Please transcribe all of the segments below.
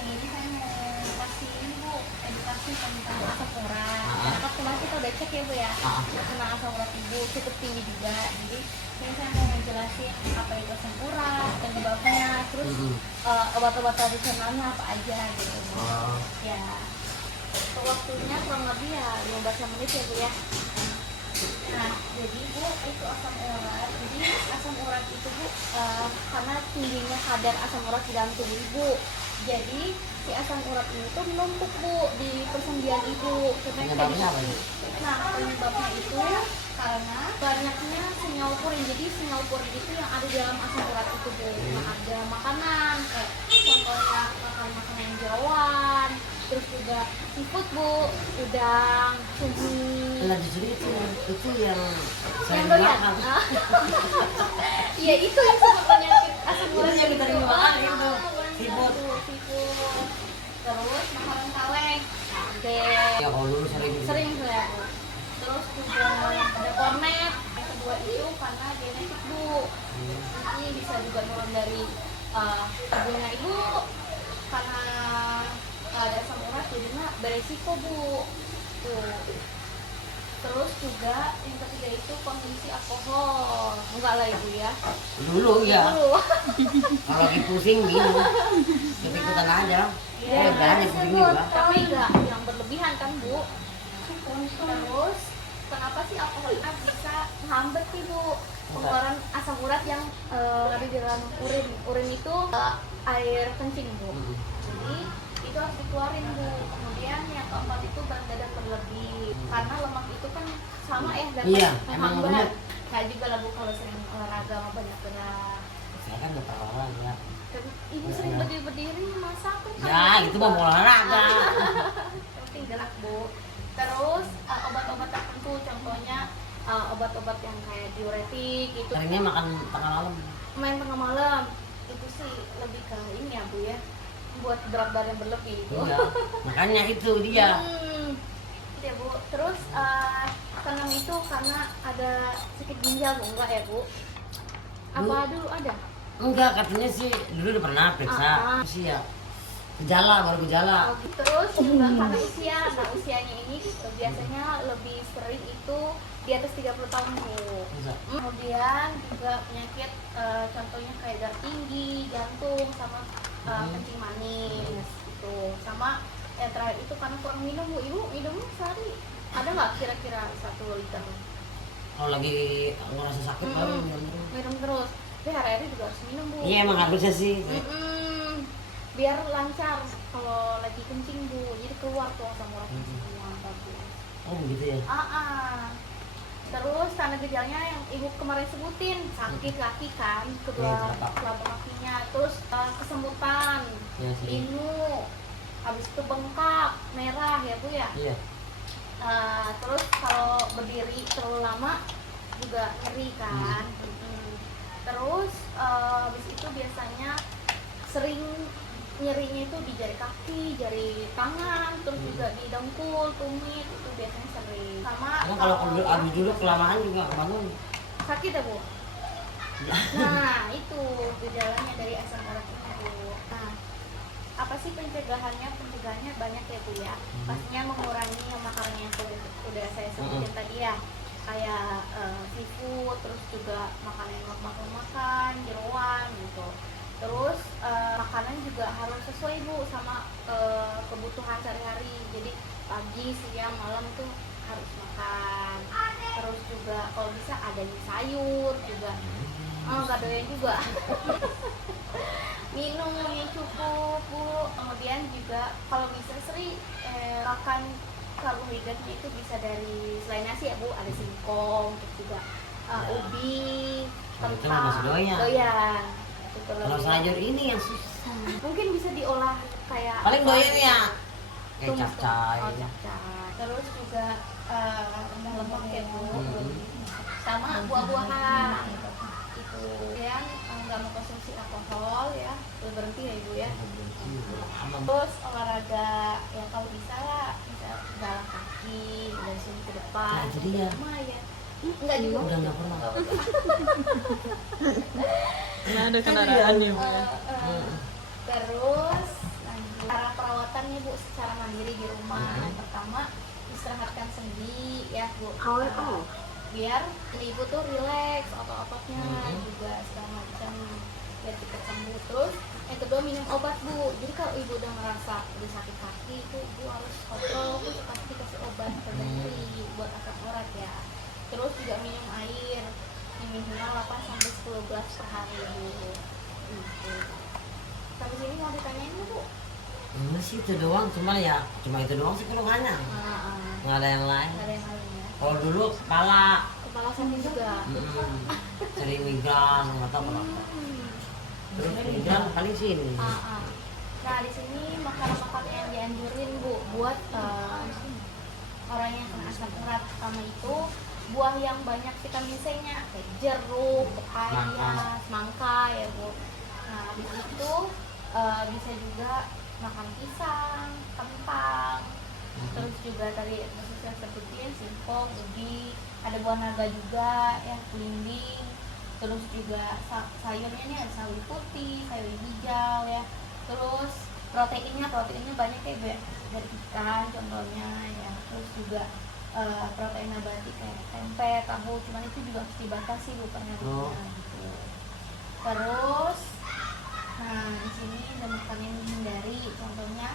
siang ini saya mau kasih ini Bu, edukasi tentang asam urat. Karena kan kemarin kita udah cek ya Bu ya, tentang asam urat Ibu cukup tinggi juga. Jadi ini saya mau menjelasin apa itu asam urat, penyebabnya, terus obat-obat tradisionalnya apa aja gitu. Ya, untuk waktunya kurang lebih ya 15 menit ya Bu ya. Nah, jadi Bu, itu asam urat. Jadi asam urat itu Bu, karena tingginya kadar asam urat di dalam tubuh Ibu. Jadi si asam urat ini tuh menumpuk Bu di persendian Ibu. Penyebabnya apa ini? Nah, penyebabnya itu karena banyaknya senyawa purin. Jadi senyawa purin itu yang ada di dalam asam urat itu Bu. Nah, ada makanan, contohnya makanan yang jerawan, terus juga seafood Bu, udang, cumi. Nah justru itu yang saya doyan. makan. Iya itu yang sebab penyakit asam urat Itu yang kita makan itu. Seafood. Terus makanan kaleng, ada Ya kalau dulu sering saya Bu. Terus juga ada kornet. Yang kedua itu karena genetik Bu. Ini bisa juga turun dari tubuhnya Ibu karena ada asam urat jadinya beresiko Bu. Tuh. Terus juga yang ketiga itu kondisi alkohol. Enggak lah Ibu ya. dulu ya. Dulu. Kalau lagi pusing minum. Ikut-ikutan aja. Ya, Jangan pusing juga. tapi enggak yang berlebihan kan Bu. Terus kenapa sih alkohol itu bisa menghambat sih Bu pengeluaran asam urat yang ada di dalam urin. Urin itu air kencing Bu. Jadi itu harus dikeluarin Bu. Kemudian yang keempat itu berat badan berlebih karena lemak itu kan sama ya dapat Iya, emang menghambat. benar. Kayak juga lah Bu kalau sering olahraga sama banyak gerak. Saya kan udah pernah olahraga. Ibu sering berdiri masa kan? Ya, itu mah mau olahraga. Yang penting gerak Bu. Terus obat-obat tertentu contohnya obat-obat yang kayak diuretik itu Seringnya makan tengah malam. main tengah malam itu sih lebih ke ini ya Bu ya, buat berat badan berlebih itu. Iya. Makanya itu dia. Gitu ya Bu. Terus keenam itu karena ada sakit ginjal Bu, enggak ya Bu? Apa dulu ada? Enggak, katanya sih dulu udah pernah periksa. Sih ya. Gejala, baru gejala. Terus juga karena usia, nah usianya ini biasanya lebih sering itu di atas 30 tahun Bu. Kemudian juga penyakit contohnya kayak darah tinggi, jantung, sama kencing manis itu. Sama yang terakhir itu karena kurang minum Bu. Ibu minumnya sehari ada nggak kira-kira 1 liter? Kalau lagi ngerasa sakit baru Minum terus. Tapi hari-hari juga harus minum Bu. Iya emang harusnya sih. Biar lancar kalau lagi kencing Bu, jadi keluar tuh asam uratnya semua bagus. Oh gitu ya. Terus tanda gejalanya yang Ibu kemarin sebutin, sakit kaki kan, kedua telapak kakinya, terus kesemutan, linu, habis itu bengkak, merah ya Bu ya. Iya. Terus kalau berdiri terlalu lama juga nyeri kan. Terus habis itu biasanya sering nyerinya itu di jari kaki, jari tangan, terus juga di dengkul, tumit itu biasanya sering. Sama Emang kalau abis dulu kelamaan juga bangun. sakit ya Bu? Nah itu gejalanya dari asam urat ini Bu. Nah apa sih pencegahannya? Pencegahannya banyak ya Bu ya. Pastinya mengurangi makanan yang udah saya sebutin tadi ya, kayak seafood, terus juga makanan yang lemak-lemakan, jeroan gitu. Terus makanan juga harus sesuai Bu sama kebutuhan sehari-hari. Jadi pagi, siang, malam tuh harus makan. Terus juga kalau bisa adanya sayur juga. Nggak doyan juga. Minum yang cukup Bu. Kemudian juga kalau bisa makan karbohidratnya itu bisa dari selain nasi ya Bu, ada singkong, terus juga ubi, kentang, doyan. Kalau sayur ini yang susah. Mungkin bisa diolah kayak Paling doyan ya. Kayak capcay. Capcay. Terus juga rendah lemak ya Bu. Sama buah-buahan. Itu yang nggak mau konsumsi alkohol ya, berhenti ya Ibu ya. Terus olahraga yang kalau bisa lah, bisa jalan kaki dari sini ke depan. Nah, jadi ya. Lumayan. Enggak juga. Udah nggak pernah. Nah, ada kendaraan ya Bu. Terus lanjut biasanya Bu secara mandiri di rumah. Yang pertama istirahatkan sendi ya Bu. Biar ibu tuh rileks otot-ototnya juga segala macam biar cepat sembuh. Terus yang kedua minum obat Bu. Jadi kalau ibu udah merasa udah sakit kaki itu ibu harus kontrol Bu, pasti kasih obat nyeri buat asam urat ya. Terus juga minum air minimal 8 sampai 10 gelas per hari Bu. Gitu. Sampai sini mau ditanyain Bu? Enggak sih itu doang, cuma itu doang sih keluhannya. Nggak ada yang lain. Nggak ada yang lain ya. Kalau dulu kepala Sakit juga. sering migran, nggak tahu kenapa. Terus migran paling sini. Nah di sini makanan-makanan yang dianjurin Bu buat orang yang kena asam urat pertama itu buah yang banyak vitamin C-nya kayak jeruk, pepaya, semangka ya Bu. Nah habis itu bisa juga makan pisang, kentang, terus juga tadi saya sebutin singkong, ubi, ada buah naga juga yang belimbing, terus juga sayurnya nih ada sawi putih, sawi hijau ya, terus proteinnya banyak kayak dari ikan contohnya ya, terus juga protein nabati kayak tempe, tahu, cuman itu juga harus dibatasi bukannya gitu. Terus nah di sini ada makanan yang dihindari, contohnya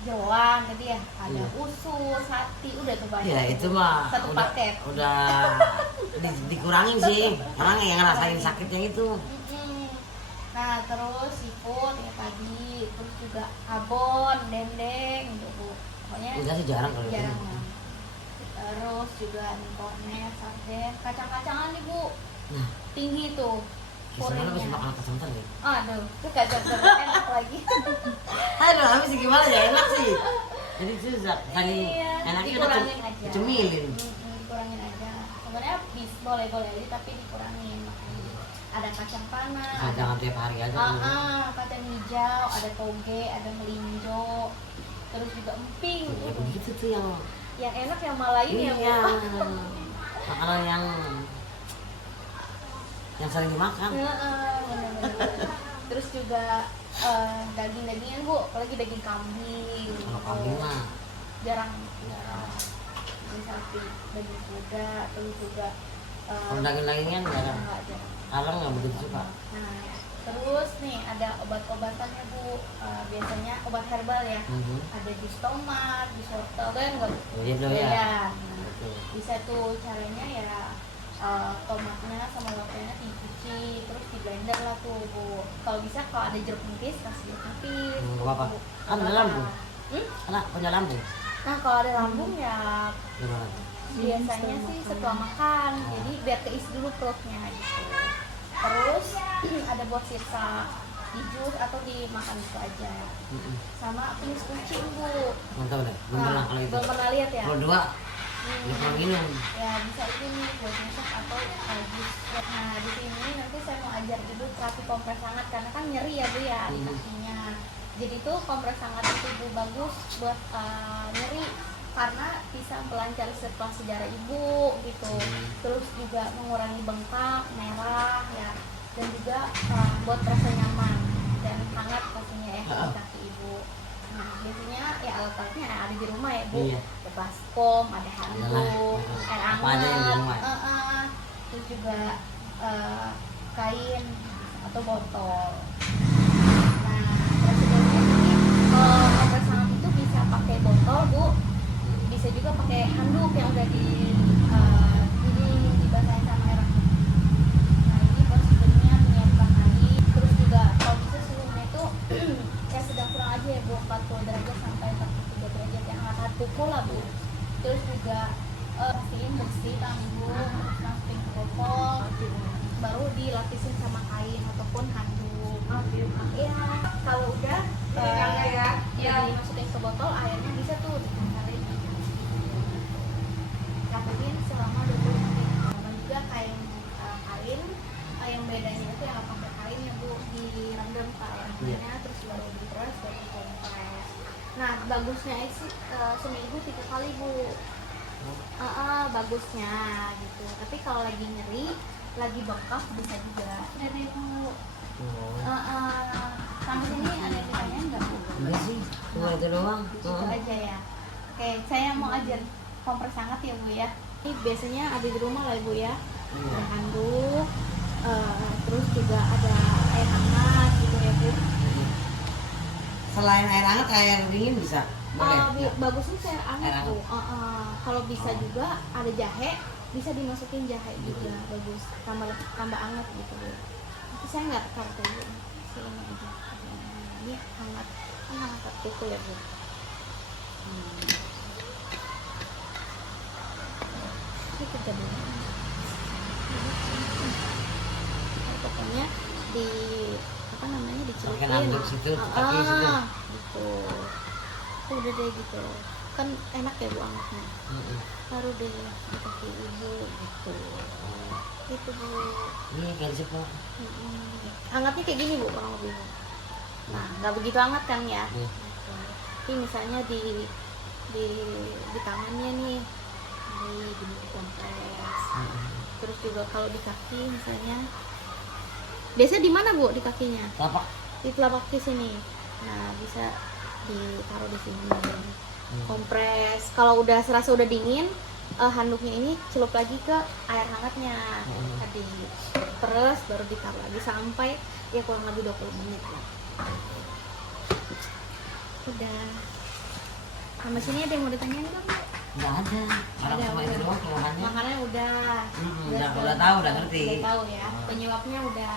jeroan tadi ya, ada usus, hati, udah tuh banyak. Ya itu mah satu paket. Udah dikurangin sih, orang yang ngerasain sakitnya itu. Nah terus seafood ya tadi, terus juga abon, dendeng gitu Bu. Pokoknya enggak sih jarang kalau jarang itu. ya. Terus juga kornet, sarden, kacang-kacangan nih Bu. Nah, Tinggi tuh. sebenarnya harus makan kacang ya. Aduh, itu kacang enak lagi. Aduh, habis gimana ya, enak sih. Jadi susah, kali enaknya udah dikurangin aja. dicemilin. Dikurangin aja. Sebenarnya boleh aja tapi dikurangin. Ada kacang panas. Jangan tiap hari aja. Kacang hijau, ada toge, ada melinjo, terus juga emping. Ya begitu tuh Yang enak yang Malayu ya Bu. Iya. Makanan yang sering dimakan. Bener. Terus juga daging-dagingan Bu, apalagi daging kambing. Kalau kambing mah jarang. Daging sapi, daging kuda, terus juga kalau daging-dagingan jarang. Jarang nggak begitu suka. Nah, terus nih ada obat-obatannya Bu, biasanya obat herbal ya. Ada jus tomat, jus wortel, kan nggak Bu? Ya. Bisa tuh caranya ya, tomatnya sama wortelnya dicuci terus di blender lah tuh Bu. Kalau bisa kalau ada jeruk nipis kasih jeruk nipis. Apa? Kan ada lambung. Anak punya lambung. Nah kalau ada lambung ya Gimana? biasanya sih setelah makan, jadi biar keisi dulu perutnya gitu. Terus ada buat sirsa di jus atau dimakan itu aja. Sama kumis kucing Bu. Mantap deh, belum pernah kalau itu. Belum pernah lihat ya? Kalau dua, belum pernah minum. Ya bisa ini buat masak atau jus. Nah di sini nanti saya mau ajar dulu terapi kompres hangat karena kan nyeri ya Bu ya di kakinya. Jadi tuh kompres hangat itu Bu bagus buat nyeri karena bisa melancar sirkulasi darah ibu gitu. Terus juga mengurangi bengkak, merah ya, dan juga buat rasa nyaman dan hangat pastinya ya di kaki ibu. Nah biasanya ya alat-alatnya ada di rumah ya Bu. Ada baskom, ada handuk, air hangat, terus juga kain atau botol. Nah prosedurnya ini kalau kompres hangat itu bisa pakai botol Bu, bisa juga pakai handuk yang udah dibasahin sama air hangat. Nah ini prosedurnya menyiapkan air, terus juga kalau bisa suhunya itu ya sedang kurang aja ya Bu, 40 derajat sampai 43 derajat yang hangat pukul lah Bu. Terus juga pastiin bersih tangan ibu, terus masukin ke botol, baru dilapisin sama kain ataupun handuk. Ya kalau udah dimasukin ke botol, airnya bisa tuh ditinggalin lakuin selama 20 menit. Sama juga kain yang bedanya itu yang pakai kain ya Bu, direndam ke airnya terus baru diperas baru kompres. Nah bagusnya sih seminggu 3 kali Bu. Bagusnya gitu. Tapi kalau lagi nyeri, lagi bengkak bisa juga. Ada Bu. Sampai sini ada ditanya nggak Bu? Enggak sih. Cuma itu doang. Itu aja ya. Oke, saya mau ajar kompres hangat ya Bu ya. Ini biasanya ada di rumah lah Ibu ya. Iya. Ada handuk, terus juga ada air hangat gitu ya Bu. Selain air hangat, air dingin bisa? Boleh? Bagusnya saya Air hangat hangat. Bu. Kalau bisa juga ada jahe, bisa dimasukin jahe juga bagus. Tambah hangat gitu Bu. Tapi saya nggak taruh Bu. Saya ini aja. Ini hangat, ini hangat kuku ya Bu. Ini kerja dulu. Pokoknya di apa namanya dicelupin. Pakai handuk situ, kaki situ. Gitu. Udah deh gitu. Kan enak ya Bu angetnya. Taruh deh di kaki ibu gitu. Gitu Bu. Ini kayak siapa? Hangatnya kayak gini Bu kurang lebih. Nah, nggak begitu hangat kan ya? Iya. Gitu. Tapi misalnya di tangannya nih, ini di kompres. Terus juga kalau di kaki misalnya, biasa di mana Bu di kakinya? Telapak. Di telapak kaki sini. Nah, bisa ditaruh di sini. Kompres. Kalau udah serasa udah dingin, handuknya ini celup lagi ke air hangatnya. Tadi terus baru ditaruh lagi sampai ya kurang lebih 20 menit lah. Udah. Sama sini ada yang mau ditanyain nggak Bu? Nggak ada. Orang cuma itu doang keluhannya. Makannya udah. Udah tahu, udah ngerti. Udah tahu ya. Penyebabnya udah.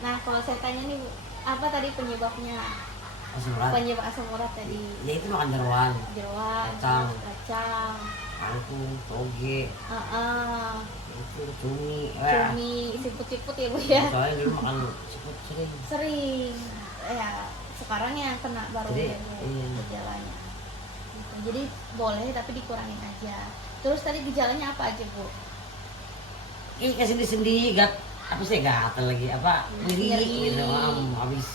Nah, kalau saya tanya nih Bu, apa tadi penyebabnya? Asam urat. Penyebab asam urat tadi. Ya itu makan jeroan, Jeroan, kacang, kangkung, toge, itu cumi, siput-siput ya Bu ya. soalnya dulu makan siput sering. Sering. Ya, sekarang yang kena baru Jadi, ya Bu, iya. gejalanya. Gitu. Jadi boleh tapi dikurangin aja. Terus tadi gejalanya apa aja Bu? Ini kasih sendi apa sih gatal lagi apa nyeri gitu, habis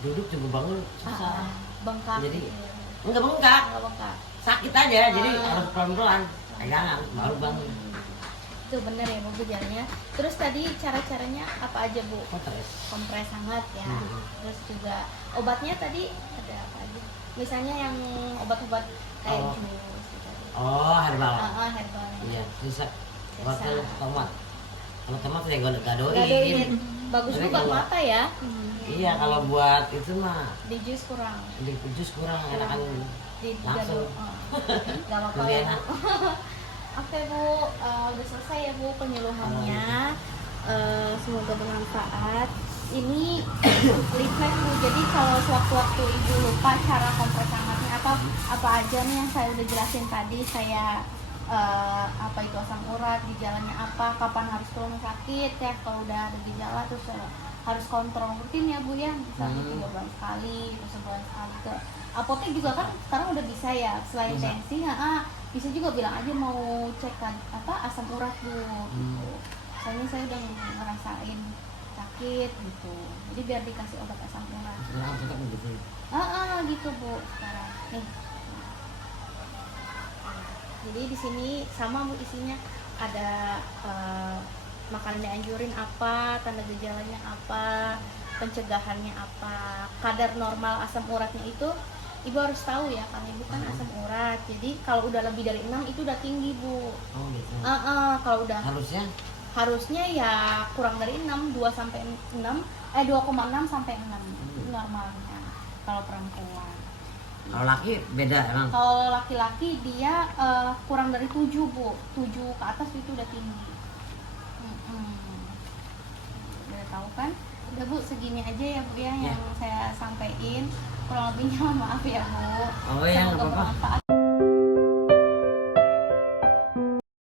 duduk juga bangun susah. Bengkak. Jadi gitu ya. enggak bengkak, Nggak bengkak. sakit aja, jadi harus pelan-pelan pegangan baru bangun. Itu bener ya Bu gejalanya. Terus tadi cara-caranya apa aja Bu? Stres. Kompres hangat ya. Terus juga obatnya tadi ada apa aja? Misalnya yang obat-obat kayak Oh. jus gitu. Oh, herbal. Herbal. Iya, bisa. Bisa. Wortel tomat. Kalau tomat saya gadoin. Gadoin. Bagus Tapi juga buat kalau- mata ya. Iya, kalau buat itu mah Di jus kurang. di jus kurang enakan Di langsung. Gak apa-apa Lebih ya enak. Bu. Oke Bu, udah selesai ya Bu penyuluhannya. Semoga bermanfaat. Ini leaflet Bu, jadi kalau sewaktu-waktu Ibu lupa cara kompres hangatnya apa aja nih yang saya udah jelasin tadi, saya apa itu asam urat, gejalanya apa, kapan harus ke rumah sakit ya, kalau udah ada gejala terus harus kontrol rutin ya Bu ya, misalnya 3 bulan sekali atau sebulan sekali ke apotek juga kan sekarang udah bisa ya, selain Bisa. tensi bisa juga bilang aja mau cek apa asam urat Bu gitu. Soalnya saya udah ngerasain sakit gitu, jadi biar dikasih obat asam urat. Sekarang tetap begitu. Gitu Bu sekarang nih. Jadi di sini sama Bu, isinya ada makanan yang dianjurin apa, tanda gejalanya apa, pencegahannya apa, kadar normal asam uratnya itu Ibu harus tahu ya, karena Ibu kan asam urat. Jadi kalau udah lebih dari 6 itu udah tinggi Bu. Oh gitu. Kalau udah Harusnya ya kurang dari 6, 2 sampai 6, 2,6 sampai 6 itu normalnya kalau perempuan. kalau laki beda emang. Kalau laki-laki dia kurang dari 7 Bu, 7 ke atas itu udah tinggi. Udah tahu kan? Udah Bu, segini aja ya Bu ya yang saya sampaikan. Kurang lebihnya mohon maaf ya Bu. Oh ya, nggak Semoga apa-apa. bermanfaat.